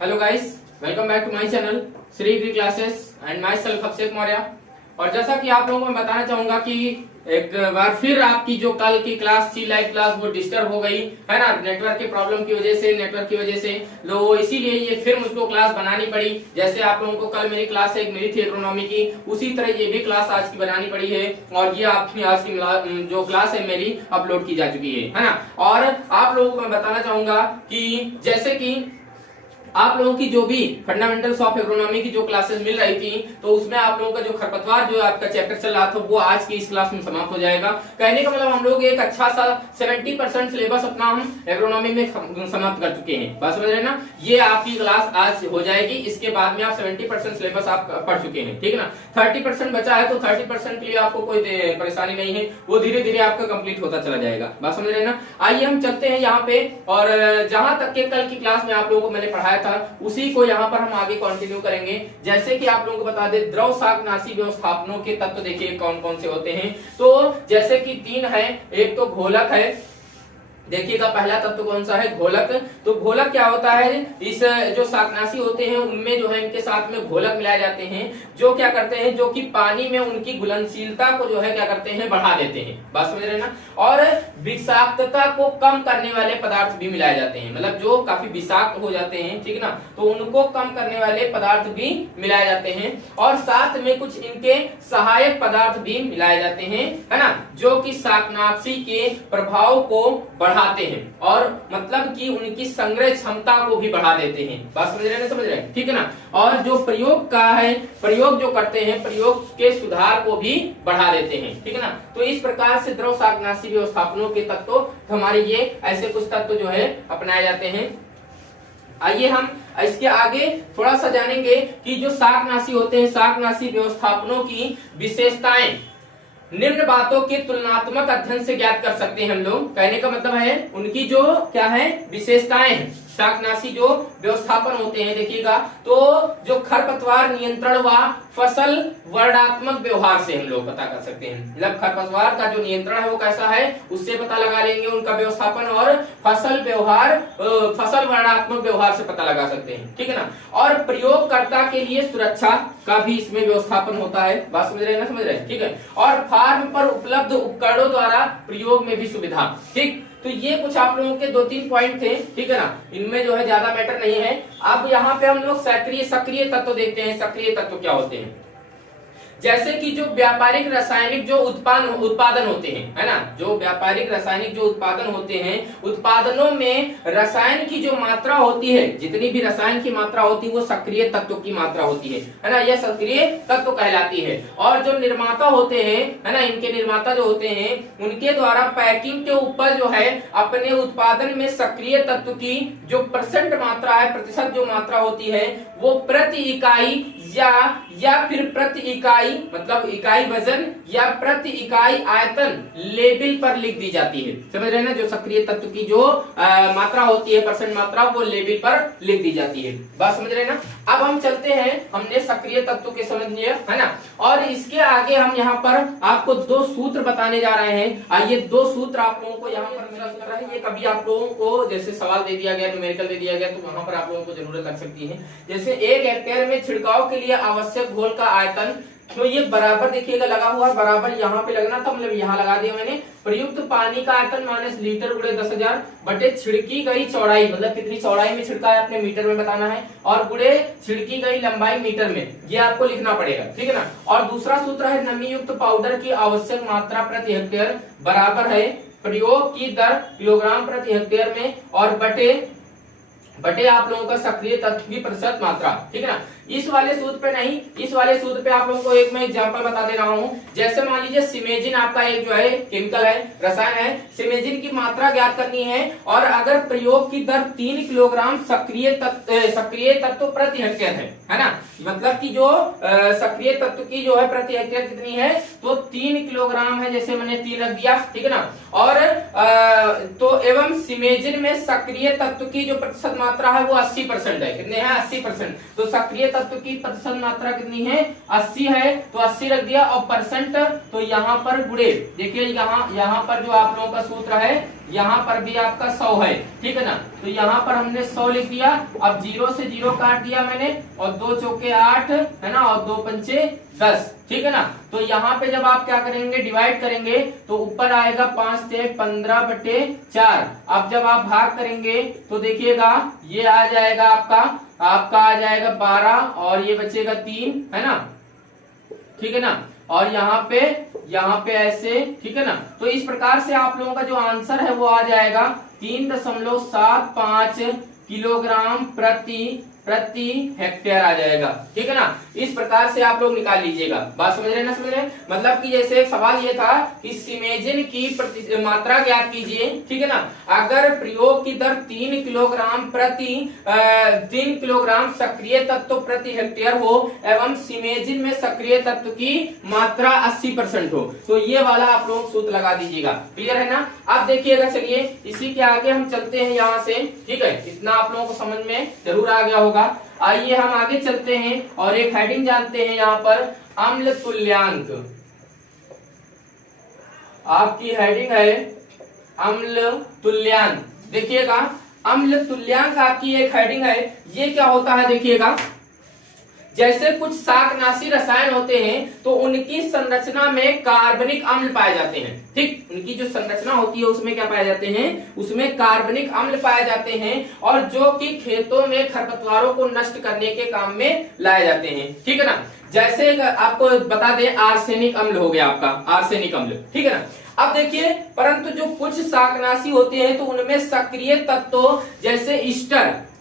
Hello guys, welcome back to my channel Shri Agri Classes and myself Abhishek Maurya. और जैसा कि आप लोगों को मैं बताना चाहूंगा कि एक बार फिर आपकी जो कल की क्लास थी लाइव क्लास वो डिस्टर्ब हो गई है ना, नेटवर्क की प्रॉब्लम की वजह से, नेटवर्क की वजह से लो, इसीलिए ये फिर मुझको क्लास बनानी पड़ी। जैसे आप लोगों को कल मेरी क्लास एक मिली थी एग्रोनॉमी की, उसी तरह ये भी क्लास आज की बनानी पड़ी है और ये आपकी आज की जो क्लास है मेरी अपलोड की जा चुकी है ना। और आप लोगों को मैं बताना चाहूंगा कि जैसे कि आप लोगों की जो भी फंडामेंटल्स ऑफ एग्रोनॉमी की जो क्लासेस मिल रही थी, तो उसमें आप लोगों का जो खरपतवार जो आपका चैप्टर चल रहा था वो आज की इस क्लास में समाप्त हो जाएगा। कहने का मतलब हम लोग एक अच्छा सा 70% सिलेबस अपना हम एग्रोनॉमी में समाप्त कर चुके हैं। बात समझ रहे हैं ना। ये आपकी क्लास आज हो जाएगी, इसके बाद में आप 70% सिलेबस आप पढ़ चुके हैं, ठीक है ना। 30% बचा है तो 30% के लिए आपको कोई परेशानी नहीं है, वो धीरे धीरे आपका कंप्लीट होता चला जाएगा। बात समझ रहे हैं ना। आइए हम चलते हैं यहाँ पे, और जहां तक के कल की क्लास में आप लोगों को मैंने पढ़ाया था उसी को यहाँ पर हम आगे कंटिन्यू करेंगे। जैसे कि आप लोगों को बता दे, द्रव शाकनाशी व्यवस्थापनों के तत्व देखिए कौन कौन से होते हैं। तो जैसे कि 3 है, एक तो घोलक है। देखिएगा पहला तत्व कौन सा है, घोलक। तो घोलक क्या होता है, इस जो शाकनाशी होते हैं उनमें जो है इनके साथ में घोलक मिलाए जाते हैं, जो क्या करते हैं, जो कि पानी में उनकी घुलनशीलता को जो है क्या करते हैं, बढ़ा देते हैं। बात समझ रहे हैं ना। और विषाक्तता को कम करने वाले पदार्थ भी मिलाए जाते हैं, मतलब जो काफी विषाक्त हो जाते हैं, ठीक है ना, तो उनको कम करने वाले पदार्थ भी मिलाए जाते हैं। और साथ में कुछ इनके सहायक पदार्थ भी मिलाए जाते हैं, है ना, जो कि शाकनाशी के प्रभाव को बढ़ाते हैं और मतलब कि उनकी संग्रह क्षमता को भी बढ़ा देते हैं। बात समझ रहे हैं, समझ रहे हैं, ठीक है ना। और जो प्रयोग का है, प्रयोग जो करते हैं, प्रयोग के सुधार को भी बढ़ा देते हैं, ठीक है ना। तो इस प्रकार से द्रव शाकनाशी व्यवस्थापनों के तत्व हमारे ये ऐसे कुछ तत्व जो है अपनाए जाते हैं। आइए हम इसके आगे थोड़ा सा जानेंगे कि जो शाकनाशी होते हैं, शाकनाशी व्यवस्थापनों की विशेषताएं निम्न बातों के तुलनात्मक अध्ययन से ज्ञात कर सकते हैं हम लोग। कहने का मतलब है उनकी जो क्या है विशेषताएं हैं, शाकनाशी जो व्यवस्थापन होते हैं। देखिएगा तो जो खरपतवार नियंत्रण व फसल वर्णात्मक व्यवहार से हम लोग पता कर सकते हैं, मतलब खरपतवार का जो नियंत्रण है वो कैसा है उससे पता लगा लेंगे उनका व्यवस्थापन, और फसल व्यवहार, फसल वर्णात्मक व्यवहार से पता लगा सकते हैं, ठीक है ना। और प्रयोगकर्ता के लिए सुरक्षा का भी इसमें व्यवस्थापन होता है। बात समझ रहे हैं ना, समझ रहे हैं, ठीक है। और फार्म पर उपलब्ध उपकरणों द्वारा प्रयोग में भी सुविधा, ठीक। तो ये कुछ आप लोगों के 2-3 पॉइंट थे, ठीक है ना, इनमें जो है ज्यादा मैटर नहीं है। अब यहाँ पे हम लोग सक्रिय तत्व देखते हैं। सक्रिय तत्व क्या होते हैं, जैसे कि जो व्यापारिक रासायनिक जो उत्पादन होते हैं, है ना, जो व्यापारिक रासायनिक जो उत्पादन होते हैं, उत्पादनों में रसायन की जो मात्रा होती है, जितनी भी रसायन की मात्रा होती है वो सक्रिय तत्व की मात्रा होती है ना, यह सक्रिय तत्व कहलाती है। और जो निर्माता होते हैं, है ना, इनके निर्माता जो होते हैं उनके द्वारा पैकिंग के ऊपर जो है अपने उत्पादन में सक्रिय तत्व की जो % मात्रा है, प्रतिशत जो मात्रा होती है वो प्रति इकाई या फिर प्रति इकाई मतलब इकाई वजन या प्रति इकाई आयतन लेबल पर लिख दी जाती है। समझ रहे हैं ना, जो सक्रिय तत्व की जो मात्रा होती है, % मात्रा, वो लेबल पर लिख दी जाती है। बात समझ रहे हैं ना। अब हम चलते हैं, हमने सक्रिय तत्व के समझ लिया, है ना। और इसके आगे हम यहाँ पर आपको 2 सूत्र बताने जा रहे हैं। आइए 2 सूत्र आप लोगों को यहाँ पर मेरा सूत्र है, ये कभी आप लोगों को जैसे सवाल दे दिया गया, न्यूमेरिकल दे दिया गया, तो वहां पर आप लोगों को जरूरत लग सकती है। जैसे 1 हेक्टेयर में छिड़काव के लिए आवश्यक घोल का आयतन, तो ये बराबर देखिएगा लगा हुआ, बराबर यहाँ पे लगना था, मतलब यहाँ लगा दिया मैंने। प्रयुक्त पानी का आयतन माइनस लीटर गुणे 10,000 बटे छिड़की गई चौड़ाई, मतलब कितनी चौड़ाई में छिड़का है अपने मीटर में बताना है, और गुणे छिड़की गई लंबाई मीटर में, ये आपको लिखना पड़ेगा, ठीक है ना। और दूसरा सूत्र है नमी युक्त पाउडर की आवश्यक मात्रा प्रति हेक्टेयर बराबर है प्रयोग की दर किलोग्राम प्रति हेक्टेयर में, और बटे आप लोगों का सक्रिय तत्व की प्रतिशत मात्रा, ठीक है ना। इस वाले सूत्र पे नहीं, इस वाले सूत्र पे आप लोगों को एक मैं एग्जांपल बता दे रहा हूं। जैसे मान लीजिए सिमेजिन आपका एक जो है केमिकल है, रसायन है, सिमेजिन की मात्रा ज्ञात करनी है, और अगर प्रयोग की दर 3 किलोग्राम सक्रिय तत्व प्रति हेक्टेयर है ना, मतलब कि जो सक्रिय तत्व की जो है प्रति हेक्टेयर कितनी है, तो 3 किलोग्राम है, जैसे मैंने 3 रख दिया, ठीक है ना। और तो एवं सिमेजिन में सक्रिय तत्व की जो प्रतिशत मात्रा है वो 80% है। कितने हैं, 80%। तो सक्रिय तत्व की प्रतिशत मात्रा कितनी है, 80 है, तो 80 रख दिया। और %, तो यहाँ पर गुणे, देखिए यहाँ पर जो आप लोगों का सूत्र है यहाँ पर भी आपका 100 है, ठीक है ना। तो यहाँ पर हमने 100 लिख दिया। अब 0 से 0 काट दिया मैंने, और 2 चौके 8 है ना, और 2 पंचे 10, ठीक है ना। तो यहाँ पे जब आप क्या करेंगे, डिवाइड करेंगे, तो ऊपर आएगा 5 से 15/4। अब जब आप भाग करेंगे तो देखिएगा ये आ जाएगा आपका आ जाएगा 12, और ये बचेगा 3, है ना, ठीक है ना। और यहाँ पे ऐसे, ठीक है ना। तो इस प्रकार से आप लोगों का जो आंसर है वो आ जाएगा 3.75 किलोग्राम प्रति हेक्टेयर आ जाएगा, ठीक है ना। इस प्रकार से आप लोग निकाल लीजिएगा। बात समझ रहे ना, समझ रहे। मतलब कि जैसे एक सवाल ये था कि सिमेजिन की मात्रा ज्ञात कीजिए, ठीक है ना। अगर प्रयोग की दर 3 किलोग्राम सक्रिय तत्व प्रति हेक्टेयर हो एवं सिमेजिन में सक्रिय तत्व की मात्रा 80% हो, तो ये वाला आप लोग सूत्र लगा दीजिएगा। क्लियर है ना। अब देखिएगा, चलिए इसी के आगे हम चलते हैं यहाँ से, ठीक है। इतना आप लोगों को समझ में जरूर आ गया होगा। आइए हम आगे चलते हैं और एक हेडिंग जानते हैं यहाँ पर, अम्ल तुल्यांक। आपकी हेडिंग है अम्ल तुल्यांक। देखिएगा, अम्ल तुल्यांक आपकी एक हेडिंग है। ये क्या होता है, देखिएगा, जैसे कुछ शाकनाशी रसायन होते हैं तो उनकी संरचना में कार्बनिक अम्ल पाए जाते हैं, ठीक। उनकी जो संरचना होती है उसमें क्या पाए जाते हैं, उसमें कार्बनिक अम्ल पाए जाते हैं, और जो कि खेतों में खरपतवारों को नष्ट करने के काम में लाए जाते हैं, ठीक है ना। जैसे आपको बता दें, आर्सेनिक अम्ल हो गया आपका, आर्सेनिक अम्ल, ठीक है ना। अब देखिए, परंतु जो कुछ शाकनाशी होते हैं तो उनमें सक्रिय तत्व जैसे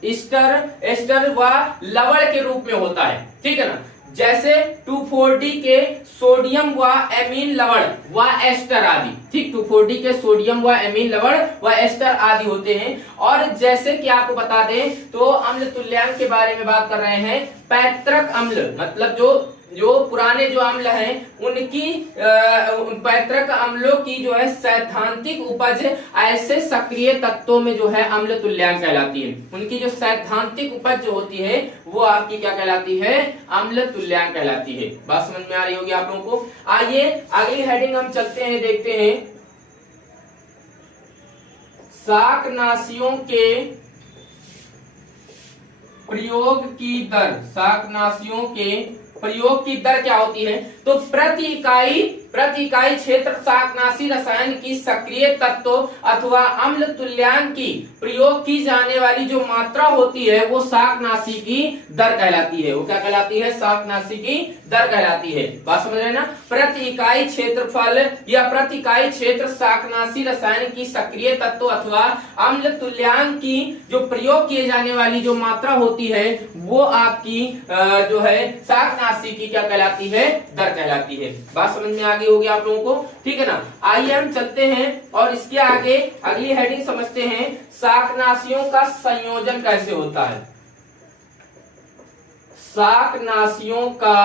एस्टर व लवण के रूप में होता है, ठीक है ना। जैसे 2,4-D के सोडियम व एमीन लवण व एस्टर आदि, ठीक। 2,4-D के सोडियम व एमीन लवण व एस्टर आदि होते हैं। और जैसे कि आपको बता दें, तो अम्ल तुल्यांक के बारे में बात कर रहे हैं। पैतृक अम्ल मतलब जो पुराने जो अम्ल हैं उनकी पैतृक अम्लों की जो है सैद्धांतिक उपज ऐसे सक्रिय तत्वों में जो है अम्ल तुल्यांक कहलाती है। उनकी जो सैद्धांतिक उपज जो होती है वो आपकी क्या कहलाती है, अम्ल तुल्यांक कहलाती है। बात समझ में आ रही होगी आप लोगों को। आइए अगली हेडिंग हम चलते हैं, देखते हैं शाकनाशियों के प्रयोग की दर। शाकनाशियों के प्रयोग की दर क्या होती है, तो प्रति इकाई क्षेत्र शाकनाशी रसायन की सक्रिय तत्व अथवा अम्ल तुल्यांक की प्रयोग की जाने वाली जो मात्रा होती है वो शाकनाशी की दर कहलाती है। वो क्या कहलाती है, शाकनाशी की दर कहलाती है। बात समझ रहे हैं ना। प्रति इकाई क्षेत्रफल या प्रति इकाई क्षेत्र शाकनाशी रसायन की सक्रिय तत्व अथवा अम्ल तुल्यांक की जो प्रयोग किए जाने वाली जो मात्रा होती है वो आपकी जो है शाकनाशी की क्या कहलाती है, दर कहलाती है। बात समझ में आ गई होगी आप लोगों को, ठीक है ना। आइए हम चलते हैं और इसके आगे अगली हेडिंग समझते हैं, शाकनाशियों का संयोजन कैसे होता है। शाकनाशियों का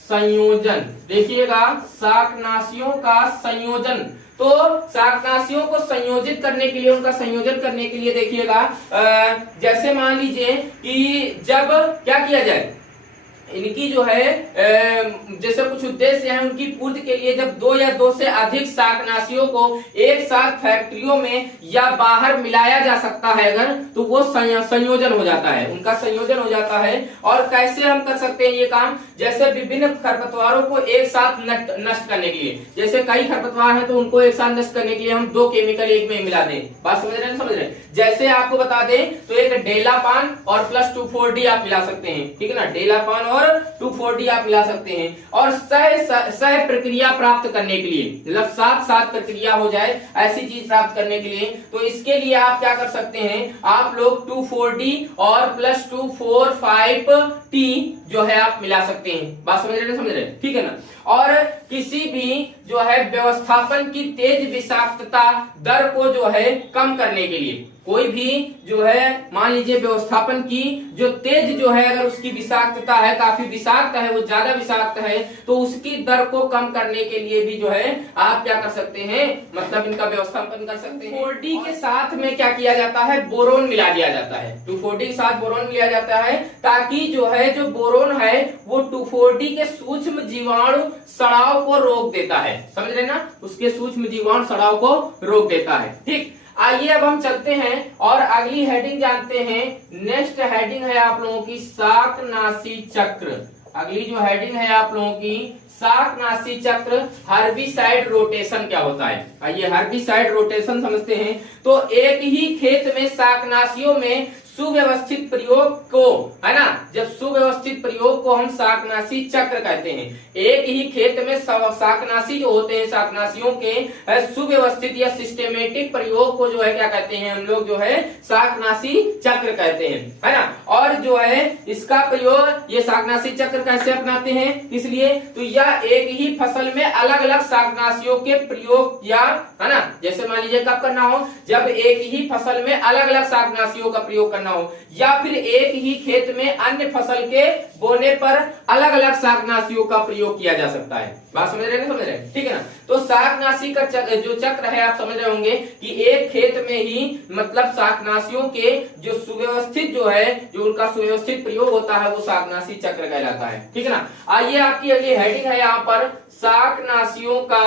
संयोजन, देखिएगा, शाकनाशियों का संयोजन। तो शाकनाशियों को संयोजित करने के लिए, उनका संयोजन करने के लिए देखिएगा, जैसे मान लीजिए कि जब क्या किया जाए, इनकी जो है जैसे कुछ उद्देश्य है उनकी पूर्ति के लिए, जब 2 या 2 से अधिक शाकनाशियों को एक साथ फैक्ट्रियों में या बाहर मिलाया जा सकता है अगर, तो वो संयोजन हो जाता है, उनका संयोजन हो जाता है। और कैसे हम कर सकते हैं ये काम, जैसे विभिन्न खरपतवारों को एक साथ नष्ट करने के लिए, जैसे कई खरपतवार है तो उनको एक साथ नष्ट करने के लिए हम 2 केमिकल एक में मिला दें। बात समझ रहे हैं, समझ रहे हैं। जैसे आपको बता दें तो एक डेलापान और प्लस 2,4-D आप मिला सकते हैं, ठीक है ना। डेलापान और 2,4-D आप मिला सकते हैं। और सह प्रक्रिया प्राप्त करने के लिए, मतलब साथ प्रक्रिया हो जाए ऐसी चीज प्राप्त करने के लिए, तो इसके लिए आप क्या कर सकते हैं, आप लोग 2,4-D और प्लस 2,4,5-T जो है आप मिला सकते हैं। बात समझ रहे हैं, ठीक है ना। और किसी भी जो है व्यवस्थापन की तेज विषाक्तता दर को जो है कम करने के लिए, कोई भी जो है मान लीजिए व्यवस्थापन की जो तेज जो है अगर उसकी विषाक्तता है, काफी विषाक्त है, वो ज्यादा विषाक्त है, तो उसकी दर को कम करने के लिए भी जो है आप क्या कर सकते हैं, मतलब इनका व्यवस्थापन कर सकते हैं। 2,4-D के साथ में क्या किया जाता है, बोरोन मिला दिया जाता है। 2,4-D के साथ बोरोन मिलाया जाता है ताकि जो है जो बोरोन है वो 2,4-D के सूक्ष्म जीवाणु सड़ाव को रोक देता है। समझ रहे ना, उसके सूक्ष्म जीवाणु सड़ाव को रोक देता है, ठीक। आइए अब हम चलते हैं और अगली हेडिंग जानते हैं। नेक्स्ट हेडिंग है आप लोगों की शाकनासी चक्र। अगली जो हेडिंग है आप लोगों की शाकनासी चक्र, हर्बिसाइड रोटेशन क्या होता है। आइए हर्बिसाइड रोटेशन समझते हैं। तो एक ही खेत में शाकनाशियों में सुव्यवस्थित प्रयोग को, है ना, जब सुव्यवस्थित प्रयोग को हम शाकनासी चक्र कहते हैं। एक ही खेत में शाकनाशी जो होते हैं, शाकनाशियों के सुव्यवस्थित या सिस्टेमेटिक प्रयोग को जो है क्या कहते हैं हम लोग, जो है शाकनासी चक्र कहते हैं, है ना। और जो है इसका प्रयोग, ये शाकनासी चक्र कैसे अपनाते हैं, इसलिए तो यह एक ही फसल में अलग अलग शाकनाशियों के प्रयोग, या है ना, जैसे मान लीजिए कब करना हो, जब एक ही फसल में अलग अलग शाकनाशियों का प्रयोग करना हो, या फिर एक ही खेत में अन्य फसल के बोने पर अलग अलग शाकनाशियों का प्रयोग किया जा सकता है। बात समझ रहे हैं, समझ रहे हैं, ठीक है ना। तो शाकनाशी का जो चक्र है आप समझ रहे होंगे कि एक खेत में ही मतलब शाकनाशियों के जो सुव्यवस्थित जो है, जो उनका सुव्यवस्थित प्रयोग होता है वो शाकनाशी चक्र कहलाता है, ठीक है ना। आइए आपकी अगली हेडिंग है यहाँ पर शाकनाशियों का,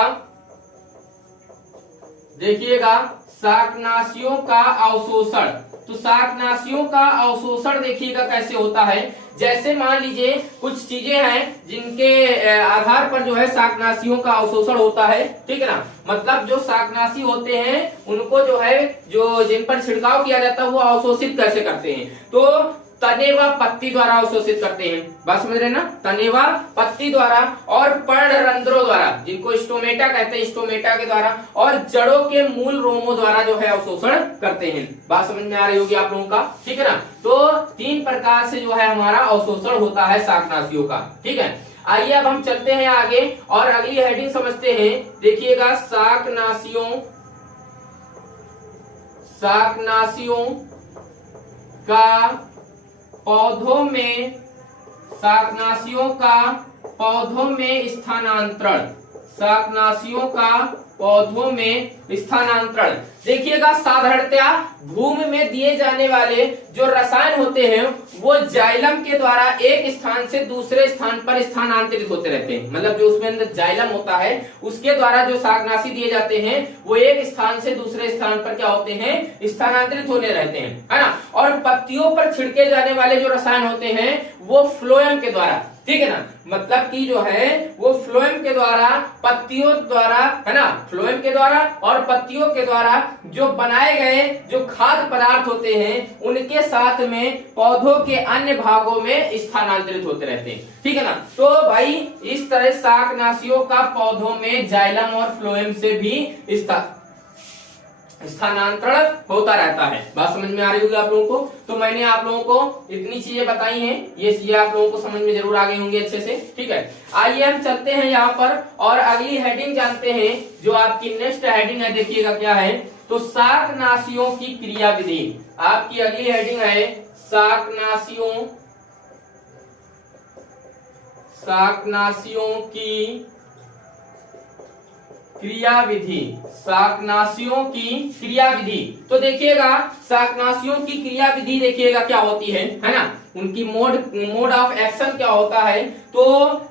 देखिएगा शाकनाशियों का अवशोषण। तो शाकनाशियों का अवशोषण देखिएगा कैसे होता है। जैसे मान लीजिए कुछ चीजें हैं जिनके आधार पर जो है शाकनाशियों का अवशोषण होता है, ठीक है ना। मतलब जो शाकनाशी होते हैं उनको जो है, जो जिन पर छिड़काव किया जाता है वो अवशोषित कैसे करते हैं, तो तने व पत्ती द्वारा अवशोषित करते हैं। बात समझ रहे हैं ना, तने व पत्ती द्वारा और पर्णरंध्रों द्वारा, जिनको स्टोमेटा कहते हैं, स्टोमेटा के द्वारा, और जड़ों के मूल रोमों द्वारा जो है अवशोषण करते हैं। बात समझ में आ रही होगी आप लोगों का, ठीक है ना। तो 3 प्रकार से जो है हमारा अवशोषण होता है शाकनाशियों का, ठीक है। आइए अब हम चलते हैं आगे और अगली हेडिंग समझते हैं। देखिएगा शाकनाशियों का पौधों में, शाकनाशियों का पौधों में स्थानांतरण, शाकनाशियों का पौधों में स्थानांतरण। देखिएगा साधारणतया भूमि में दिए जाने वाले जो रसायन होते हैं वो जाइलम के द्वारा एक स्थान से दूसरे स्थान पर स्थानांतरित होते रहते हैं। मतलब जो उसमें अंदर जाइलम होता है उसके द्वारा जो शाकनाशी दिए जाते हैं वो एक स्थान से दूसरे स्थान पर क्या होते हैं, स्थानांतरित होने रहते हैं, है ना। और पत्तियों पर छिड़के जाने वाले जो रसायन होते हैं वो फ्लोएम के द्वारा, ठीक है ना, मतलब कि जो है वो फ्लोएम के द्वारा, पत्तियों द्वारा, है ना, फ्लोएम के द्वारा और पत्तियों के द्वारा जो बनाए गए जो खाद्य पदार्थ होते हैं उनके साथ में पौधों के अन्य भागों में स्थानांतरित होते रहते हैं, ठीक है ना। तो भाई इस तरह शाकनाशियों का पौधों में जाइलम और फ्लोएम से भी स्थानांतरण होता रहता है। बात समझ में आ रही होगी आप लोगों को। तो मैंने आप लोगों को इतनी चीजें बताई हैं, ये चीजें आप लोगों को समझ में जरूर आ गई होंगी अच्छे से, ठीक है। आइए हम चलते हैं यहाँ पर और अगली हेडिंग जानते हैं, जो आपकी नेक्स्ट हेडिंग है। देखिएगा क्या है, तो शाकनाशियों की क्रियाविधि। आपकी अगली हेडिंग है शाकनाशियों की क्रियाविधि, शाकनाशियों की क्रियाविधि। तो देखिएगा शाकनाशियों की क्रियाविधि देखिएगा क्या होती है ना, उनकी मोड ऑफ एक्शन क्या होता है। तो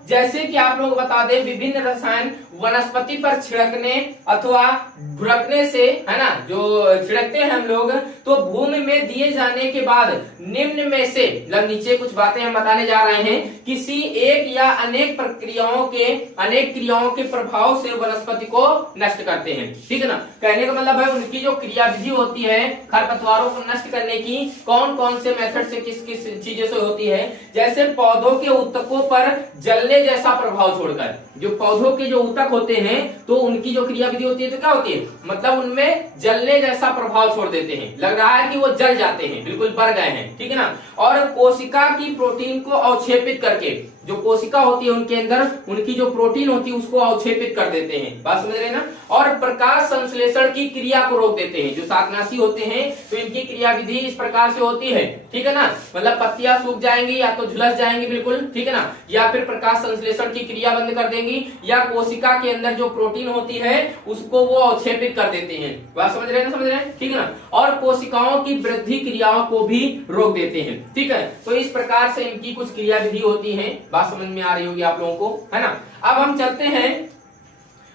जैसे कि आप लोग बता दें, विभिन्न रसायन वनस्पति पर छिड़कने अथवा भुरकने से, है ना, जो छिड़कते हैं हम लोग, तो भूमि में दिए जाने के बाद निम्न में से, मतलब नीचे कुछ बातें हम बताने जा रहे हैं, किसी एक या अनेक क्रियाओं के प्रभाव से वनस्पति को नष्ट करते हैं, ठीक है ना। कहने का मतलब है उनकी जो क्रियाविधि होती है खरपतवारों को नष्ट करने की, कौन कौन से मेथड से, किस किस चीजें से होती है। जैसे पौधों के ऊतकों पर जलने जैसा प्रभाव छोड़कर, जो पौधों के जो ऊतक होते हैं तो उनकी जो क्रियाविधि होती है तो क्या होती है, मतलब उनमें जलने जैसा प्रभाव छोड़ देते हैं, लग रहा है कि वो जल जाते हैं, बिल्कुल बढ़ गए हैं, ठीक है ना। और कोशिका की प्रोटीन को अवक्षेपित करके, जो कोशिका होती है उनके अंदर उनकी जो प्रोटीन होती है उसको अवक्षेपित कर देते हैं। बात समझ रहे हैं ना। और प्रकाश संश्लेषण की क्रिया को रोक देते हैं। जो शाकनाशी होते हैं तो इनकी क्रियाविधि इस प्रकार से होती है, ठीक है ना, मतलब पत्तियां सूख जाएंगी या तो झुलस जाएंगी बिल्कुल, ठीक है ना, या फिर प्रकाश संश्लेषण की क्रिया बंद कर देंगी, या कोशिका के अंदर जो प्रोटीन होती है उसको वो अवक्षेपित कर देते हैं। बात समझ रहे हैं ना, समझ रहे हैं, ठीक है ना। और कोशिकाओं की वृद्धि क्रियाओं को भी रोक देते हैं, ठीक है। तो इस प्रकार से इनकी कुछ क्रियाविधि होती है। बात समझ में आ रही होगी आप लोगों को, है ना। अब हम चलते हैं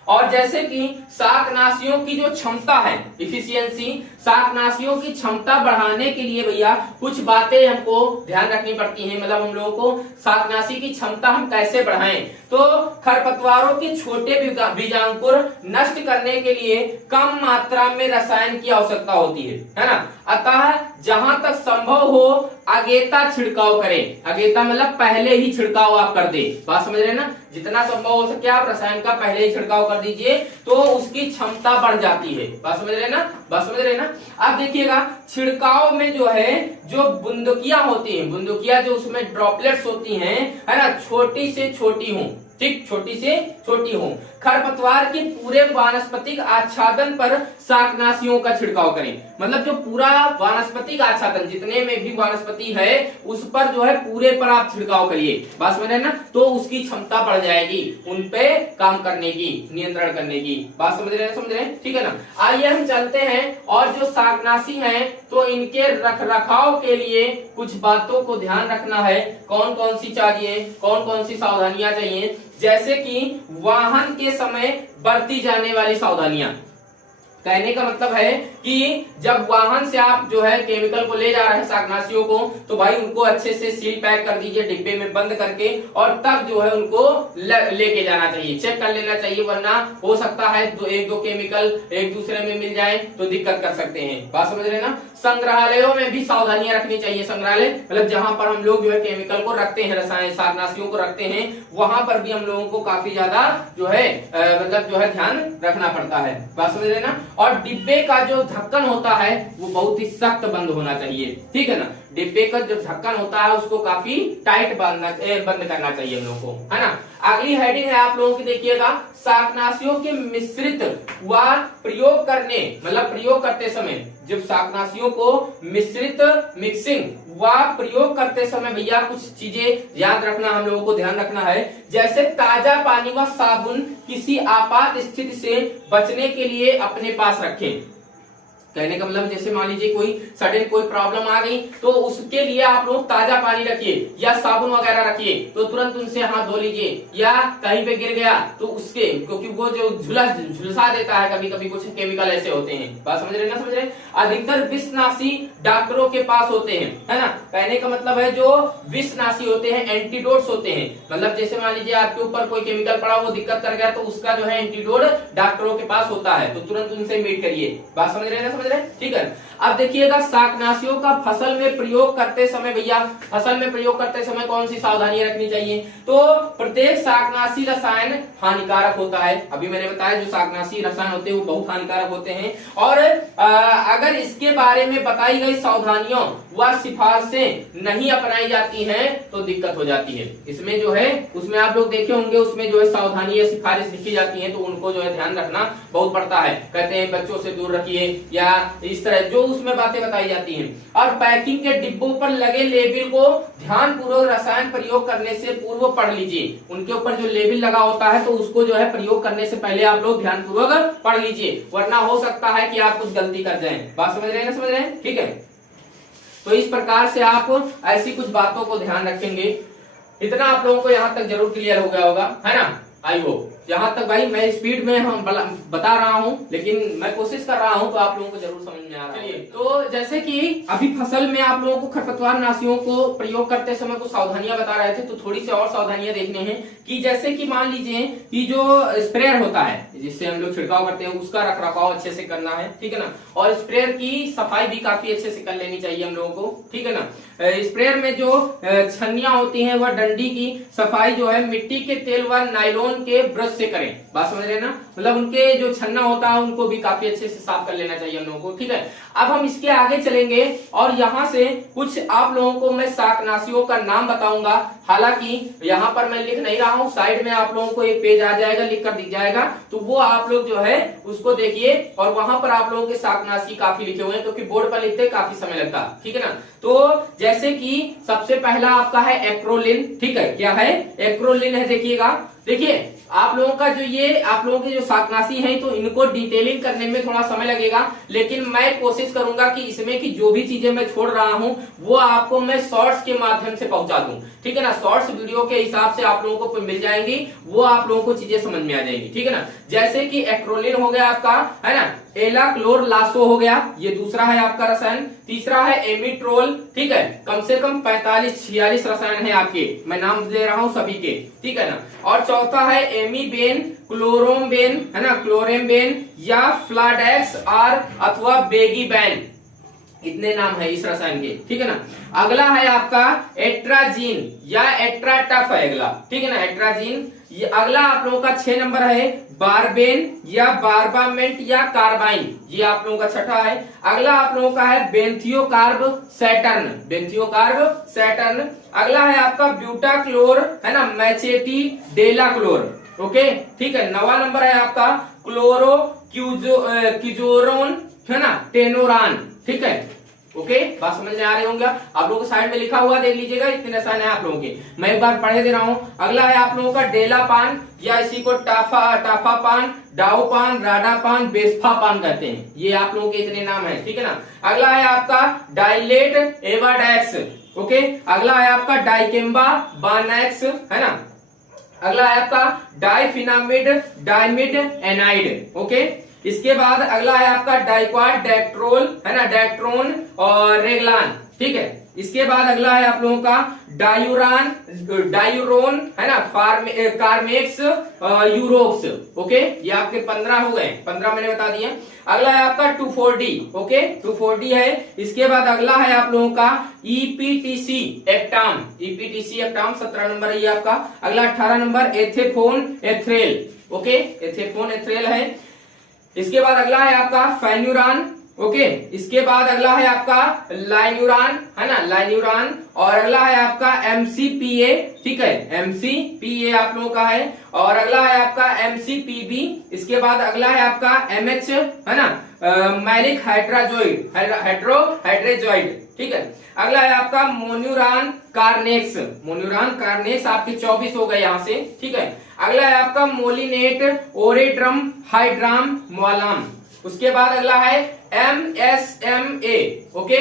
और जैसे कि शाकनाशियों की जो क्षमता है, इफिशियंसी, शाकनाशियों की क्षमता बढ़ाने के लिए भैया कुछ बातें हमको ध्यान रखनी पड़ती हैं। मतलब हम लोगों को शाकनाशी की क्षमता हम कैसे बढ़ाएं। तो खरपतवारों के छोटे बीजांकुर नष्ट करने के लिए कम मात्रा में रसायन की आवश्यकता होती है ना। अतः जहां तक संभव हो अगेता छिड़काव करें। अगेता मतलब पहले ही छिड़काव आप कर दे। बात समझ रहे ना, जितना संभव हो सके आप रसायन का पहले ही छिड़काव कर दीजिए तो उसकी क्षमता बढ़ जाती है। बात समझ रहे ना, बात समझ रहे ना। अब देखिएगा छिड़काव में जो है जो बुंदकियां होती हैं, बुंदकियां जो उसमें ड्रॉपलेट्स होती हैं है ना, छोटी से छोटी हूं, ठीक, छोटी से छोटी हूं। खरपतवार के पूरे वानस्पतिक आच्छादन पर शाकनाशियों का छिड़काव करें। मतलब जो पूरा वानस्पतिक आच्छादन जितने में भी वानस्पति है उस पर जो है पूरे पर आप छिड़काव करिए। बात समझ रहे ना, तो उसकी क्षमता बढ़ जाएगी उन पे काम करने की, नियंत्रण करने की। बात समझ रहे हैं, समझ रहे हैं, ठीक है ना। आइए हम चलते हैं और जो शाकनाशी हैं तो इनके रख रखाव के लिए कुछ बातों को ध्यान रखना है। कौन कौन सी चाहिए, कौन कौन सी सावधानियां चाहिए, जैसे कि वाहन के समय बरती जाने वाली सावधानियां। कहने का मतलब है कि जब वाहन से आप जो है केमिकल को ले जा रहे हैं शाकनाशियों को, तो भाई उनको अच्छे से सील पैक कर दीजिए डिब्बे में बंद करके, और तब जो है उनको लेके जाना चाहिए, चेक कर लेना चाहिए, वरना हो सकता है एक दो केमिकल एक दूसरे में मिल जाए तो दिक्कत कर सकते हैं। बात समझ रहे ना। संग्रहालयों में भी सावधानियां रखनी चाहिए। संग्रहालय मतलब जहां पर हम लोग जो है केमिकल को रखते हैं, रसायन शाकनाशियों को रखते हैं, वहां पर भी हम लोगों को काफी ज्यादा जो है मतलब जो है ध्यान रखना पड़ता है। बात समझ रहे ना। और डिब्बे का जो ढक्कन होता है वो बहुत ही सख्त बंद होना चाहिए, ठीक है ना। डिब्बे का जो ढक्कन होता है उसको काफी टाइट बंद करना चाहिए हम लोगों को, है ना। अगली हेडिंग है आप लोगों की, देखिएगा शाकनाशियों के मिश्रित व प्रयोग करने, मतलब प्रयोग करते समय जब शाकनाशियों को मिश्रित मिक्सिंग व प्रयोग करते समय भैया कुछ चीजें याद रखना, हम लोगों को ध्यान रखना है। जैसे ताजा पानी व साबुन किसी आपात स्थिति से बचने के लिए अपने पास रखें। कहने का मतलब जैसे मान लीजिए कोई सडन कोई प्रॉब्लम आ गई तो उसके लिए आप लोग ताजा पानी रखिए या साबुन वगैरह रखिए, तो तुरंत उनसे हाथ धो लीजिए। या कहीं पे गिर गया तो उसके, क्योंकि वो जो झुलसा देता है, कभी कभी कुछ केमिकल ऐसे होते हैं। बात समझ रहे ना, समझ रहे। अधिकतर विषनाशी डॉक्टरों के पास होते हैं, है ना। कहने का मतलब है जो विषनाशी होते हैं, एंटीडोट्स होते हैं। मतलब जैसे मान लीजिए आपके ऊपर कोई केमिकल पड़ा, वो दिक्कत कर गया, तो उसका जो है एंटीडोट डॉक्टरों के पास होता है, तो तुरंत उनसे मीट करिए। बात समझ रहे ना, समझ रहे, ठीक है। अब देखिएगा शाकनाशियों का फसल में प्रयोग करते समय भैया, फसल में प्रयोग करते समय कौन सी सावधानियां रखनी चाहिए। तो प्रत्येक शाकनाशी रसायन हानिकारक होता है। अभी मैंने बताया जो शाकनाशी रसायन होते हैं वो बहुत हानिकारक होते हैं, और अगर इसके बारे में बताई गई सावधानियों व सिफारिशें नहीं अपनाई जाती हैं तो दिक्कत हो जाती है। इसमें जो है उसमें आप लोग देखे होंगे, उसमें जो है सावधानी या सिफारिश लिखी जाती है, तो उनको जो है ध्यान रखना बहुत पड़ता है। कहते हैं बच्चों से दूर रखिए, या इस तरह जो उसमें बातें बताई जाती हैं। और पैकिंग के डिब्बों पर लगे लेबल को ध्यान पूर्वक रसायन प्रयोग करने से पूर्व पढ़ लीजिए। उनके ऊपर जो लेबल लगा होता है तो उसको जो है प्रयोग करने से पहले आप लोग ध्यान पूर्वक पढ़ लीजिए, वरना हो सकता है कि आप कुछ गलती कर जाएं। बात समझ रहे हैं ना, समझ रहे हैं, ठीक है। तो इस प्रकार से आप ऐसी कुछ बातों को ध्यान रखेंगे। इतना आप लोगों को यहाँ तक जरूर क्लियर हो गया होगा, है ना। आई होप यहाँ तक भाई मैं स्पीड में हम बता रहा हूँ, लेकिन मैं कोशिश कर रहा हूँ तो आप लोगों को जरूर समझ में आ रहा है। तो जैसे कि अभी फसल में आप लोगों को खरपतवार नाशियों को प्रयोग करते समय कुछ सावधानियां बता रहे थे, तो थोड़ी सी और सावधानियां देखने हैं कि जैसे कि मान लीजिए कि जो स्प्रेयर होता है जिससे हम लोग छिड़काव करते हैं उसका रखरखाव अच्छे से करना है, ठीक है ना। और स्प्रेयर की सफाई भी काफी अच्छे से कर लेनी चाहिए हम लोगों को, ठीक है ना। स्प्रेयर में जो छन्नियां होती हैं वह डंडी की सफाई जो है मिट्टी के तेल व नायलॉन के ब्रश से करें। बात समझ रहे ना, मतलब उनके जो छन्ना होता है उनको भी काफी अच्छे से साफ कर लेना चाहिए हम लोगों को, ठीक है। अब हम इसके आगे चलेंगे और यहाँ से कुछ आप लोगों को मैं शाकनाशियों का नाम बताऊंगा। हालांकि यहाँ पर मैं लिख नहीं रहा हूँ, साइड में आप लोगों को एक पेज आ जाएगा, लिख कर दिख जाएगा, तो वो आप लोग जो है उसको देखिए, और वहां पर आप लोगों के शाकनाशी काफी लिखे हुए हैं, क्योंकि बोर्ड पर लिखते काफी समय लगता, ठीक है ना। तो जैसे कि सबसे पहला आपका है एक्रोलिन, ठीक है। क्या है? एक्रोलिन है। देखिएगा, देखिए आप लोगों का जो ये आप लोगों के जो शाकनाशी हैं तो इनको डिटेलिंग करने में थोड़ा समय लगेगा, लेकिन मैं कोशिश करूंगा कि इसमें की जो भी चीजें मैं छोड़ रहा हूं वो आपको मैं शॉर्ट्स के माध्यम से पहुंचा दूं, ठीक है ना। शॉर्ट्स वीडियो के हिसाब से आप लोगों को मिल जाएंगी, वो आप लोगों को चीजें समझ में आ जाएंगी, ठीक है ना। जैसे कि एक्रोलिन हो गया आपका, है ना, एलाक्लोरलासो हो गया, ये दूसरा है आपका रसायन। तीसरा है एमिट्रोल, ठीक है, कम से कम 45-46 रसायन है आपके, मैं नाम दे रहा हूं सभी के, ठीक है ना। और चौथा है एमीबेन, क्लोरोम्बेन, है ना, क्लोरेम्बेन या फ्लाडेक्स आर अथवा बेगीबैन, इतने नाम है इस रसायन के, ठीक है ना। अगला है आपका एट्राजीन या एट्राटफ है अगला, ठीक है ना, एट्राजीन। ये अगला आप लोगों का 6 नंबर है बारबेन या बारबामेंट या कार्बाइन, ये आप लोगों का छठा है। अगला आप लोगों का है बेंथियोकार्ब सैटर्न, बेंथियोकार्ब सैटर्न। अगला है आपका ब्यूटाक्लोर, है ना, मैचेटी डेलाक्लोर, ओके, ठीक है। 9वां नंबर है आपका क्लोरो क्यूजोरोन, है ना, टेनोरान, ठीक है, ओके, बात समझ में आ रही होंगे। आप लोगों को साइड में लिखा हुआ देख लीजिएगा, इतने रसायन है आप लोगों के, मैं एक बार पढ़े दे रहा हूं। अगला है आप लोगों का डेलापान या इसी को टाफापान, डाउपान, राडापान, बेस्फापान कहते हैं, ये आप लोगों के इतने नाम है, ठीक है ना। अगला है आपका डाइलेट एवाडेक्स, ओके। अगला है आपका डाइकेम्बा बानैक्स, है ना। अगला है आपका डाइफिनामिड डाइमिड एनाइड, ओके। इसके बाद अगला है आपका डाइक्वाड डेक्ट्रोल, है ना, डेक्ट्रोन और रेगलान, ठीक है। इसके बाद अगला है आप लोगों का डायूरोन, है ना, कार्मेक्स यूरोक्स, ओके। ये आपके 15 हो गए, 15 मैंने बता दिए। अगला है आपका 2,4-D, ओके, 2,4-D है। इसके बाद अगला है आप लोगों का ईपीटीसी एक्टाम, ईपीटीसी एक्टाम 17 नंबर है ये आपका। अगला 18 नंबर एथेफोन एथ्रेल, ओके, एथेफोन एथ्रेल है। इसके बाद अगला है आपका फेन्यूरान, ओके। इसके बाद अगला है आपका लाइन्यूरान, है ना, लाइन्यूरान। और अगला है आपका एमसीपीए, ठीक है, एमसीपीए आप लोगों का है। और अगला है आपका एमसीपीबी। इसके बाद अगला है आपका एमएच, है ना, मैलिक हाइड्रोहाइड्रेजॉइड, ठीक है। अगला है आपका मोन्यूरान कार्नेक्स, मोन्यूरान कार्नेक्स आपके 24 हो गए यहां से, ठीक है। अगला है आपका मोलिनेट ओरेट्रम हाइड्राम मोलाम। उसके बाद अगला है MSMA, ओके,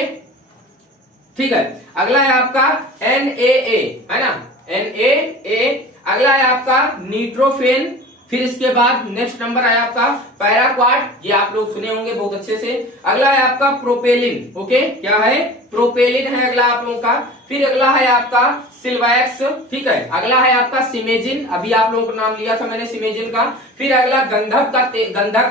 ठीक है। अगला है आपका NAA, है ना, NAA। अगला है आपका नीट्रोफेन। फिर इसके बाद नेक्स्ट नंबर है आपका पैराक्वाड, ये आप लोग सुने होंगे बहुत अच्छे से। अगला है आपका प्रोपेलिन, ओके, क्या है, प्रोपेलिन है अगला आप लोगों का। फिर अगला है आपका सिल्वैक्स, ठीक है। अगला है आपका सिमेजिन, अभी आप लोगों को नाम लिया था मैंने सिमेजिन का। फिर अगला गंधक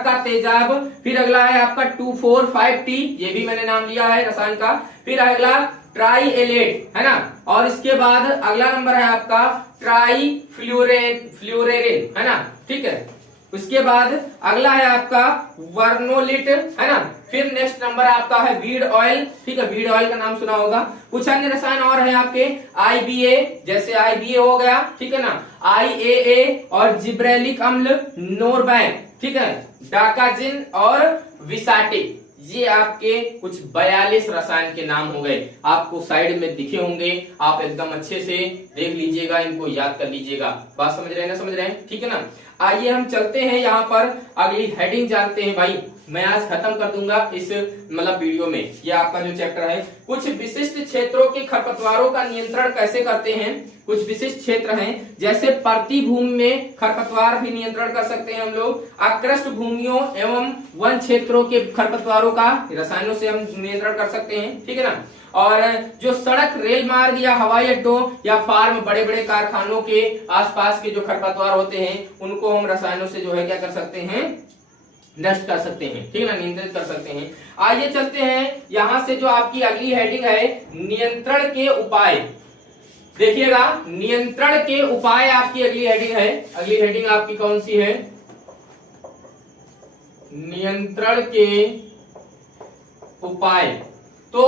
का तेजाब। फिर अगला है आपका 2,4,5-T, ये भी मैंने नाम लिया है रसायन का। फिर अगला ट्राईएलेट, है ना। और इसके बाद अगला नंबर है आपका ट्राई फ्लोरेरिन, है ना, ठीक है। उसके बाद अगला है आपका वर्नोलिट, है ना। फिर नेक्स्ट नंबर आपका है वीड ऑयल, ठीक है, वीड ऑयल का नाम सुना होगा। कुछ अन्य रसायन और है आपके IBA, जैसे IBA हो गया, ठीक है ना, IAA और जिब्रेलिक अम्ल, नोरबैक, ठीक है, डाकाजिन और विसाटिक। ये आपके कुछ 42 रसायन के नाम हो गए, आपको साइड में दिखे होंगे, आप एकदम अच्छे से देख लीजिएगा, इनको याद कर लीजिएगा। बात समझ रहे हैं ना, समझ रहे हैं, ठीक है ना। आइए हम चलते हैं यहाँ पर अगली हेडिंग जानते हैं भाई। मैं आज खत्म कर दूंगा इस मतलब वीडियो में, ये आपका जो चैप्टर है, कुछ विशिष्ट क्षेत्रों के खरपतवारों का नियंत्रण कैसे करते हैं। कुछ विशिष्ट क्षेत्र हैं, जैसे परती भूमि में खरपतवार भी नियंत्रण कर सकते हैं हम लोग। आकृष्ट भूमियों एवं वन क्षेत्रों के खरपतवारों का रसायनों से हम नियंत्रण कर सकते हैं, ठीक है ना। और जो सड़क, रेल मार्ग या हवाई अड्डों या फार्म, बड़े बड़े कारखानों के आसपास के जो खरपतवार होते हैं, उनको हम रसायनों से जो है क्या कर सकते हैं, नष्ट कर सकते हैं, ठीक है ना, नियंत्रित कर सकते हैं। आइए चलते हैं यहां से, जो आपकी अगली हेडिंग है नियंत्रण के उपाय। देखिएगा, नियंत्रण के उपाय आपकी अगली हेडिंग है। अगली हेडिंग आपकी कौन सी है, नियंत्रण के उपाय। तो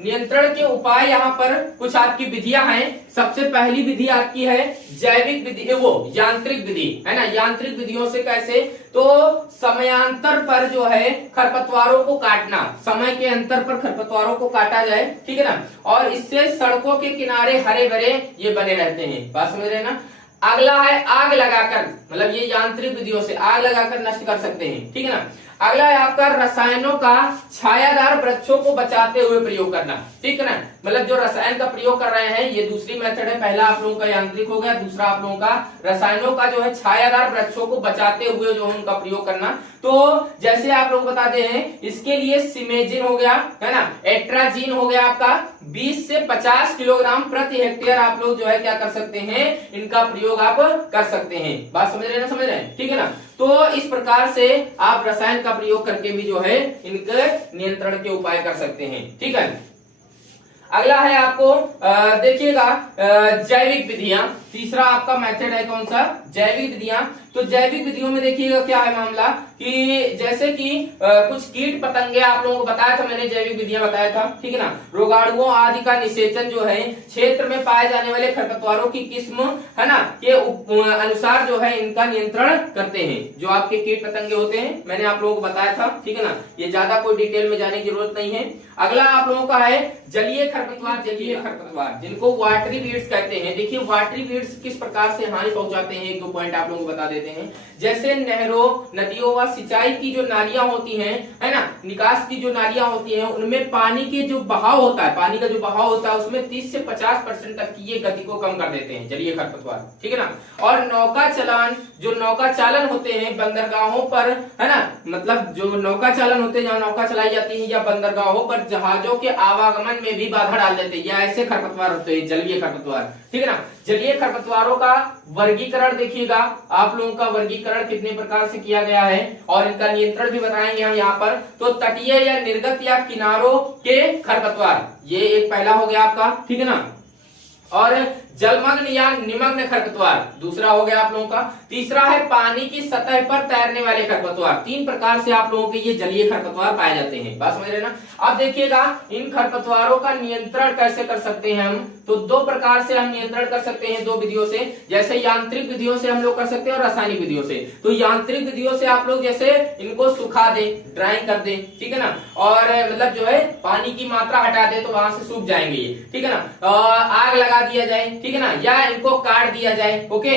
नियंत्रण के उपाय यहाँ पर कुछ आपकी विधियां हैं। सबसे पहली विधि आपकी है जैविक विधि, वो यांत्रिक विधि, है ना। यांत्रिक विधियों से कैसे, तो समयांतर पर जो है खरपतवारों को काटना, समय के अंतर पर खरपतवारों को काटा जाए, ठीक है ना। और इससे सड़कों के किनारे हरे भरे ये बने रहते हैं, बात समझ रहे हैं ना। अगला है आग लगाकर, मतलब ये यांत्रिक विधियों से आग लगाकर नष्ट कर सकते हैं, ठीक है ना। अगला है आपका रसायनों का छायादार वृक्षों को बचाते हुए प्रयोग करना, ठीक है ना। मतलब जो रसायन का प्रयोग कर रहे हैं, ये दूसरी मेथड है। पहला आप लोगों का यांत्रिक हो गया, दूसरा आप लोगों का रसायनों का जो है छायादार वृक्षों को बचाते हुए जो है उनका प्रयोग करना। तो जैसे आप लोग बताते हैं, इसके लिए सिमेजिन हो गया, है ना, एट्राजीन हो गया आपका 20 से 50 किलोग्राम प्रति हेक्टेयर आप लोग जो है क्या कर सकते हैं, इनका प्रयोग आप कर सकते हैं। बात समझ रहे हैं ना, समझ रहे हैं, ठीक है ना। तो इस प्रकार से आप रसायन का प्रयोग करके भी जो है इनके नियंत्रण के उपाय कर सकते हैं, ठीक है। अगला है आपको देखिएगा जैविक विधियां। तीसरा आपका मेथड है कौन सा, जैविक विधियां। तो जैविक विधियों में देखिएगा क्या है मामला कि जैसे कि कुछ कीट पतंगे आप लोगों को बताया था मैंने, जैविक विधियां बताया था, ठीक है ना। रोगाणुओं आदि का निषेचन जो है क्षेत्र में पाए जाने वाले खरपतवारों की किस्म, है ना, के अनुसार जो है इनका नियंत्रण करते हैं। जो आपके कीट पतंगे होते हैं मैंने आप लोगों को बताया था, ठीक है ना, ये ज्यादा कोई डिटेल में जाने की जरूरत नहीं है। अगला आप लोगों का है जलीय खरपतवार। जलीय खरपतवार जिनको वाटरी वीड्स कहते हैं। देखिए वाटरी वीड्स किस प्रकार से हानि पहुंचाते हैं, एक दो पॉइंट आप लोगों को बता देते हैं। जैसे नहरों, नदियों व सिंचाई की जो नालियां होती हैं, है ना, निकास की जो नालियां होती हैं, उनमें पानी के जो बहाव होता है, पानी का जो बहाव होता है उसमें 30 से 50% तक की ये गति को कम कर देते हैं जलीय खरपतवार, ठीक है ना। और नौका चलान, जो नौका चालन होते हैं बंदरगाहों पर, है ना, मतलब जो नौका चालन होते हैं जहाँ नौका चलाई जाती है या बंदरगाहों पर जहाजों के आवागमन में भी बाधा डाल देते हैं, या ऐसे खरपतवार होते हैं जलीय खरपतवार, ठीक है ना। जलीय खरपतवारों का वर्गीकरण देखिएगा, आप लोगों का वर्गीकरण कितने प्रकार से किया गया है और इनका नियंत्रण भी बताएंगे हम यहाँ पर। तो तटीय या निर्गत या किनारों के खरपतवार, ये एक पहला हो गया आपका, ठीक है ना। और जलमग्न या निमग्न खरपतवार दूसरा हो गया आप लोगों का। तीसरा है पानी की सतह पर तैरने वाले खरपतवार। तीन प्रकार से आप लोगों के ये जलीय खरपतवार पाए जाते हैं, बात समझ रहे ना। अब देखिएगा इन खरपतवारों का नियंत्रण कैसे कर सकते हैं हम। तो दो प्रकार से हम नियंत्रण कर सकते हैं, दो विधियों से। जैसे यांत्रिक विधियों से हम लोग कर सकते हैं और रासायनिक विधियों से। तो यांत्रिक विधियों से आप लोग जैसे इनको सुखा दे, ड्राइंग कर दे, ठीक है ना, और मतलब जो है पानी की मात्रा हटा दे तो वहां से सूख जाएंगे ये, ठीक है ना। आग लगा दिया जाए, ठीक है ना, या इनको काट दिया जाए, ओके,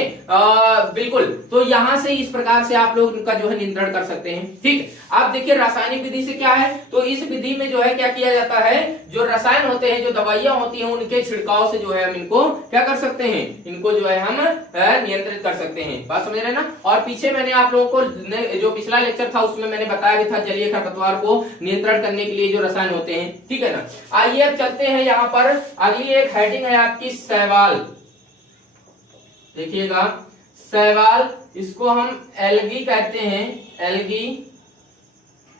बिल्कुल। तो यहां से इस प्रकार से आप लोग इनका जो है नियंत्रण कर सकते हैं, ठीक। आप देखिए रासायनिक विधि से क्या है, तो इस विधि में जो है क्या किया जाता है, जो रसायन होते हैं, जो दवाइयां होती हैं, उनके छिड़काव से जो है हम इनको क्या कर सकते हैं, इनको जो है हम नियंत्रित कर सकते हैं, बात समझ रहे हैं ना। और पीछे मैंने आप लोगों को जो पिछला लेक्चर था उसमें मैंने बताया भी था जलीय खरपतवार को नियंत्रण करने के लिए जो रसायन होते हैं, ठीक है ना। आइए अब चलते हैं यहाँ पर, अगली एक हेडिंग है आपकी शैवाल। देखिएगा शैवाल, इसको हम एल्गी कहते हैं,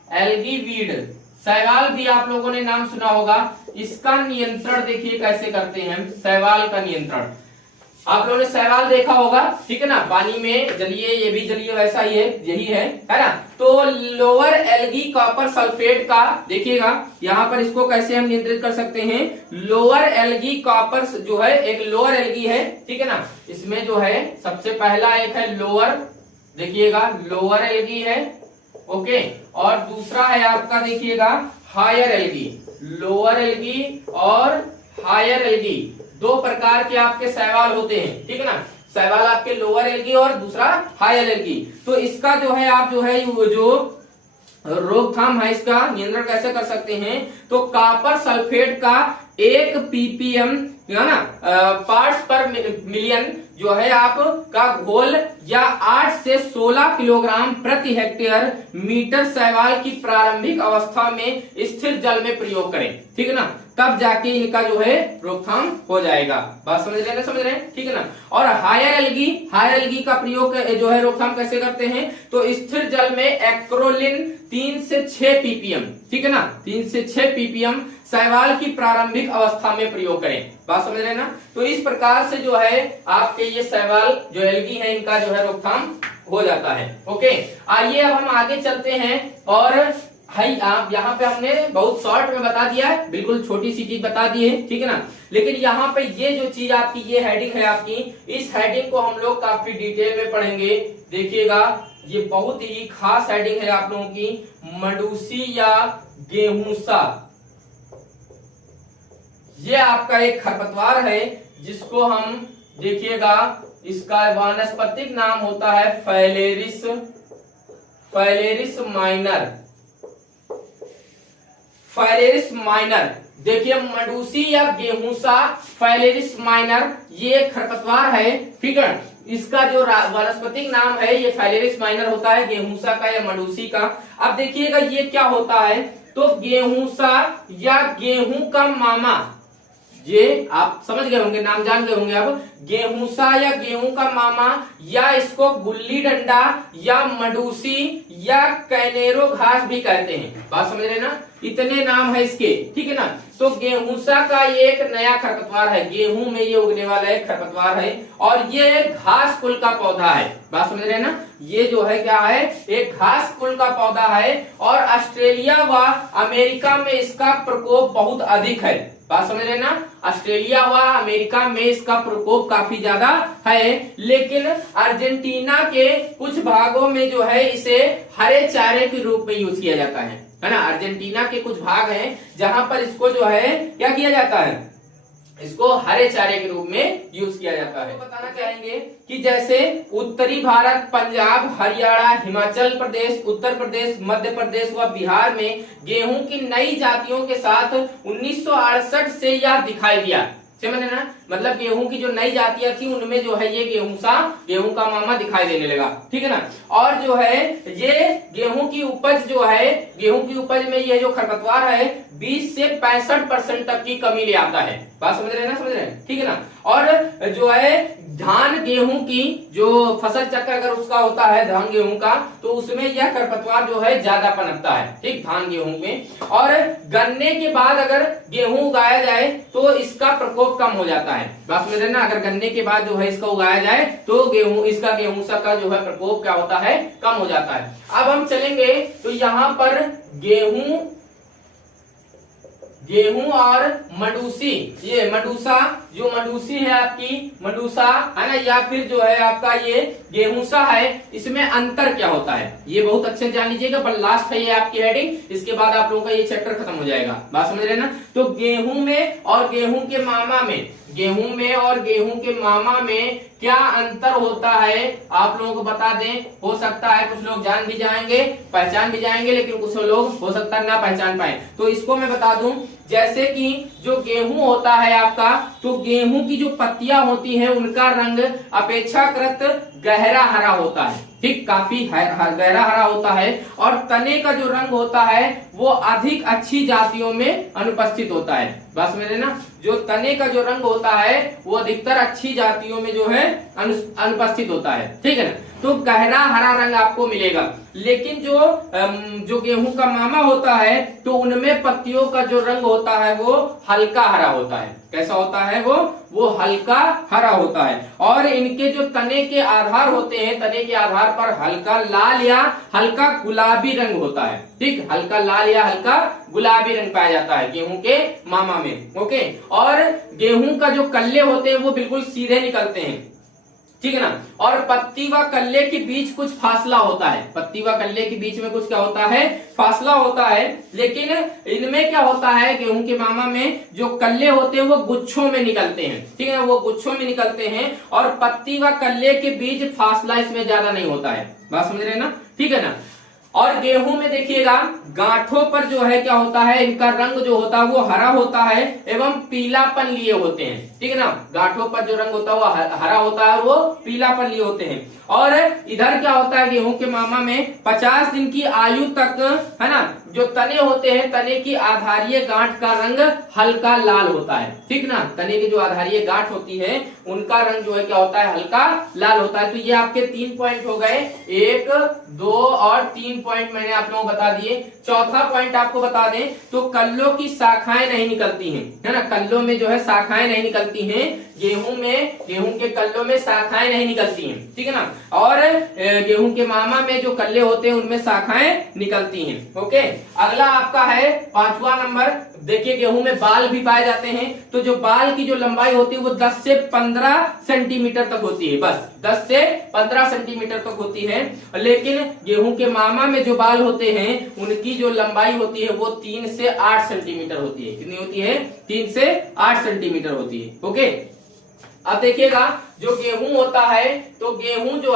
एल्गी वीड। शैवाल भी आप लोगों ने नाम सुना होगा। इसका नियंत्रण देखिए कैसे करते हैं हम, शैवाल का नियंत्रण। आप लोगों ने शैवाल देखा होगा, ठीक है ना, पानी में जलीय, ये भी जलीय वैसा ही है, यही है ना। तो लोअर एल्गी कॉपर सल्फेट का देखिएगा यहाँ पर इसको कैसे हम नियंत्रित कर सकते हैं। लोअर एल्गी कॉपर जो है एक लोअर एल्गी है, ठीक है ना। इसमें जो है सबसे पहला एक है लोअर, देखिएगा लोअर एल्गी है, ओके। और दूसरा है आपका देखिएगा हायर एल्गी, लोअर एल्गी और हायर एल्गी, दो प्रकार के आपके शैवाल होते हैं, ठीक है ना। शैवाल आपके लोअर एल्गी और दूसरा हायर एल्गी। तो इसका जो है आप जो है जो रोकथाम है, इसका नियंत्रण कैसे कर सकते हैं। तो कॉपर सल्फेट का 1 ppm है ना पार्ट्स पर मिलियन जो है आपका घोल या 8 से 16 किलोग्राम प्रति हेक्टेयर मीटर शैवाल की प्रारंभिक अवस्था में स्थिर जल में प्रयोग करें, ठीक है ना। तब जाके इनका जो है रोकथाम हो जाएगा, बात समझ रहे हैं, ठीक है ना। और हायर एल्गी का प्रयोग जो है रोकथाम कैसे करते हैं। तो स्थिर जल में एक्रोलिन 3 से 6 ppm, ठीक है ना, 3 से 6 ppm शैवाल की प्रारंभिक अवस्था में प्रयोग करें, बात समझ रहे हैं ना। तो इस प्रकार से जो है आपके ये शैवाल जो एल्गी है इनका जो है रोकथाम हो जाता है, ओके। आइए अब हम आगे चलते हैं। और आप यहाँ पे हमने बहुत शॉर्ट में बता दिया है, बिल्कुल छोटी सी चीज बता दी है, ठीक है ना। लेकिन यहाँ पे ये जो चीज आपकी ये हेडिंग है आपकी, इस हेडिंग को हम लोग काफी डिटेल में पढ़ेंगे। देखिएगा ये बहुत ही खास हेडिंग है आप लोगों की, मडूसी या गेहूंसा। ये आपका एक खरपतवार है जिसको हम देखिएगा इसका वानस्पतिक नाम होता है फाइलेरिस, फाइलेरिस माइनर, फाइलेरिस माइनर। देखिए मडूसी या गेहूंसा फाइलेरिस माइनर ये खरपतवार है, ठीक है। इसका जो वानस्पतिक नाम है ये फाइलेरिस माइनर होता है, गेहूंसा का या मडूसी का। अब देखिएगा ये क्या होता है, तो गेहूंसा या गेहूं का मामा, ये आप समझ गए होंगे, नाम जान गए होंगे अब। गेहूंसा या गेहूं का मामा, या इसको गुल्ली डंडा या मडूसी या कैनेरो घास भी कहते हैं। बात समझ रहे ना, इतने नाम है इसके, ठीक है ना। तो गेहूंसा का ये एक नया खरपतवार है, गेहूं में ये उगने वाला एक खरपतवार है, और ये एक घास कुल का पौधा है। बात समझ रहे ना, ये जो है क्या है, एक घास कुल का पौधा है, और ऑस्ट्रेलिया व अमेरिका में इसका प्रकोप बहुत अधिक है। बात समझ रहे ना, ऑस्ट्रेलिया व अमेरिका में इसका प्रकोप काफी ज्यादा है, लेकिन अर्जेंटीना के कुछ भागों में जो है इसे हरे चारे के रूप में यूज किया जाता है ना। अर्जेंटीना के कुछ भाग हैं जहां पर इसको जो है क्या किया जाता है, इसको हरे चारे के रूप में यूज किया जाता है। तो बताना चाहेंगे कि जैसे उत्तरी भारत, पंजाब, हरियाणा, हिमाचल प्रदेश, उत्तर प्रदेश, मध्य प्रदेश व बिहार में गेहूं की नई जातियों के साथ 1968 से यह दिखाई दिया। समझ ना, मतलब गेहूं की जो नई जातियां थी उनमें जो है ये गेहूं का मामा दिखाई देने लगा, ठीक है ना। और जो है ये गेहूं की उपज जो है, गेहूं की उपज में ये जो खरपतवार है 20 से 65% तक की कमी ले आता है। बात समझ रहे हैं ना, समझ रहे हैं, ठीक है ना। और जो है धान गेहूं की जो फसल चक्र अगर उसका होता है धान गेहूं का, तो उसमें यह खरपतवार जो है ज्यादा पनपता है, ठीक, धान गेहूं में। और गन्ने के बाद अगर गेहूं उगाया जाए तो इसका प्रकोप कम हो जाता है। बात समझ रहे ना, अगर गन्ने के बाद जो है इसका उगाया जाए तो गेहूंसा का जो है प्रकोप क्या होता है, कम हो जाता है। अब हम चलेंगे तो यहाँ पर गेहूं और मडूसी, ये मडूसा, जो मडूसी है आपकी मडूसा है ना, या फिर जो है आपका ये गेहूंसा है, इसमें अंतर क्या होता है ये बहुत अच्छे से जान लीजिएगा। पर लास्ट है ये आपकी हेडिंग, इसके बाद आप लोगों का ये चैप्टर खत्म हो जाएगा। बात समझ रहे हैं ना। तो गेहूं में और गेहूं के मामा में, गेहूं में और गेहूं के मामा में क्या अंतर होता है आप लोगों को बता दें। हो सकता है कुछ लोग जान भी जाएंगे, पहचान भी जाएंगे, लेकिन कुछ लोग हो सकता है ना पहचान पाए। तो इसको मैं बता दूं, जैसे कि जो गेहूं होता है आपका, तो गेहूं की जो पत्तियां होती हैं उनका रंग अपेक्षाकृत गहरा हरा होता है, ठीक, काफी गहरा हरा होता है। और तने का जो रंग होता है वो अधिक अच्छी जातियों में अनुपस्थित होता है। बस मेरे ना, जो तने का जो रंग होता है वो अधिकतर अच्छी जातियों में जो है अनुपस्थित होता है, ठीक है ना। तो गहरा हरा रंग आपको मिलेगा। लेकिन जो गेहूं का मामा होता है तो उनमें पत्तियों का जो रंग होता है वो हल्का हरा होता है। कैसा होता है वो हल्का हरा होता है। और इनके जो तने के आधार होते हैं, तने के आधार पर हल्का लाल या हल्का गुलाबी रंग होता है, ठीक, हल्का लाल या हल्का गुलाबी रंग पाया जाता है गेहूं के मामा में, ओके। और गेहूं का जो कल्ले होते हैं वो बिल्कुल सीधे निकलते हैं, ठीक है ना। और पत्ती व कल्ले के बीच कुछ फासला होता है, पत्ती व कल्ले के बीच में कुछ क्या होता है, फासला होता है। लेकिन इनमें क्या होता है, गेहूं के मामा में जो कल्ले होते हैं वो गुच्छों में निकलते हैं, ठीक है ना, वो गुच्छों में निकलते हैं। और पत्ती व कल्ले के बीच फासला इसमें ज्यादा नहीं होता है। बात समझ रहे हैं ना, ठीक है ना। और गेहूं में देखिएगा गांठों पर जो है क्या होता है, इनका रंग जो होता है वो हरा होता है एवं पीलापन लिए होते हैं, ठीक है ना। गांठों पर जो रंग होता है वो हरा होता है और वो पीलापन लिए होते हैं। और इधर क्या होता है, गेहूं के मामा में 50 दिन की आयु तक, है ना, जो तने होते हैं, तने की आधारीय गांठ का रंग हल्का लाल होता है, ठीक ना। तने की जो आधारीय गांठ होती है उनका रंग जो है क्या होता है, हल्का लाल होता है। तो ये आपके 3 पॉइंट हो गए, 1, 2 और 3 पॉइंट मैंने आप लोगों को बता दिए। चौथा पॉइंट आपको बता दें तो कल्लों की शाखाएं नहीं निकलती हैं, है ना, कल्लों में जो है शाखाएं नहीं निकलती हैं। गेहूं के कल्लों में शाखाएं नहीं निकलती हैं, ठीक है ना। और गेहूं के मामा में जो कल्ले होते हैं उनमें शाखाएं निकलती हैं, ओके। अगला आपका है 5वां नंबर। देखिए गेहूं में बाल भी पाए जाते हैं, तो जो बाल की जो लंबाई होती है वो 10 से 15 सेंटीमीटर तक होती है, बस 10 से 15 सेंटीमीटर तक होती है। लेकिन गेहूं के मामा में जो बाल होते हैं उनकी जो लंबाई होती है वो 3 से 8 सेंटीमीटर होती है। कितनी होती है, 3 से 8 सेंटीमीटर होती है, ओके। अब देखिएगा जो गेहूं होता है, तो गेहूं जो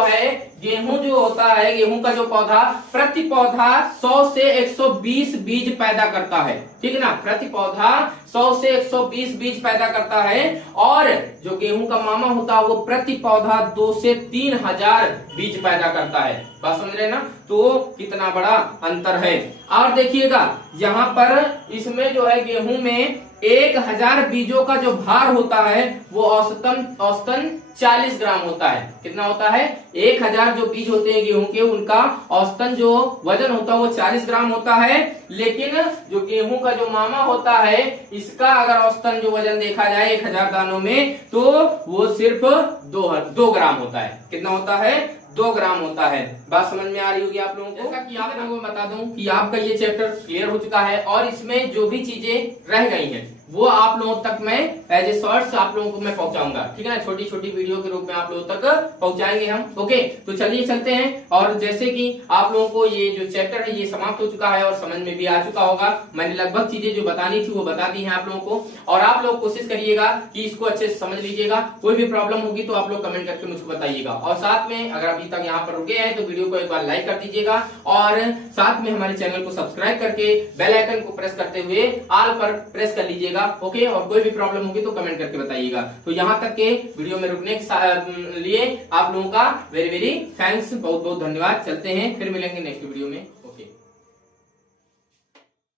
होता है, गेहूं का जो पौधा प्रति पौधा 100 से 120 बीज पैदा करता है, ठीक है ना। प्रति पौधा 100 से 120 बीज पैदा करता है। और जो गेहूं का मामा होता है वो प्रति पौधा 2 से 3,000 बीज पैदा करता है। बात समझ रहे ना, तो कितना बड़ा अंतर है। और देखिएगा यहाँ पर इसमें जो है गेहूं में 1000 बीजों का जो भार होता है वो औसतन 40 ग्राम होता है। कितना होता है? 1000 जो बीज होते हैं गेहूं के, उनका औसतन जो वजन होता है वो 40 ग्राम होता है। लेकिन जो गेहूं का जो मामा होता है, इसका अगर औसतन जो वजन देखा जाए 1000 दानों में, तो वो सिर्फ 2 ग्राम होता है। कितना होता है? 2 ग्राम होता है। बात समझ में आ रही होगी आप लोगों को। जैसा कि आप लोगों को बता दूं कि आपका ये चैप्टर क्लियर हो चुका है और इसमें जो भी चीजें रह गई हैं वो आप लोगों तक मैं एज ए शॉर्ट्स आप लोगों को मैं पहुंचाऊंगा, ठीक है ना। छोटी छोटी वीडियो के रूप में आप लोगों तक पहुंचाएंगे हम। ओके, तो चलिए चलते हैं। और जैसे कि आप लोगों को ये जो चैप्टर है ये समाप्त हो चुका है और समझ में भी आ चुका होगा। मैंने लगभग चीजें जो बतानी थी वो बता दी है आप लोगों को। और आप लोग कोशिश करिएगा कि इसको अच्छे से समझ लीजिएगा। कोई भी प्रॉब्लम होगी तो आप लोग कमेंट करके मुझको बताइएगा। और साथ में अगर अभी तक यहाँ पर रुके हैं तो वीडियो को एक बार लाइक कर दीजिएगा और साथ में हमारे चैनल को सब्सक्राइब करके बेल आइकन को प्रेस करते हुए ऑल पर प्रेस कर लीजिएगा। ओके, और कोई भी प्रॉब्लम होगी तो कमेंट करके बताइएगा। तो यहाँ तक के वीडियो में रुकने के लिए आप लोगों का वेरी वेरी थैंक्स, बहुत बहुत धन्यवाद। चलते हैं, फिर मिलेंगे नेक्स्ट वीडियो में। ओके।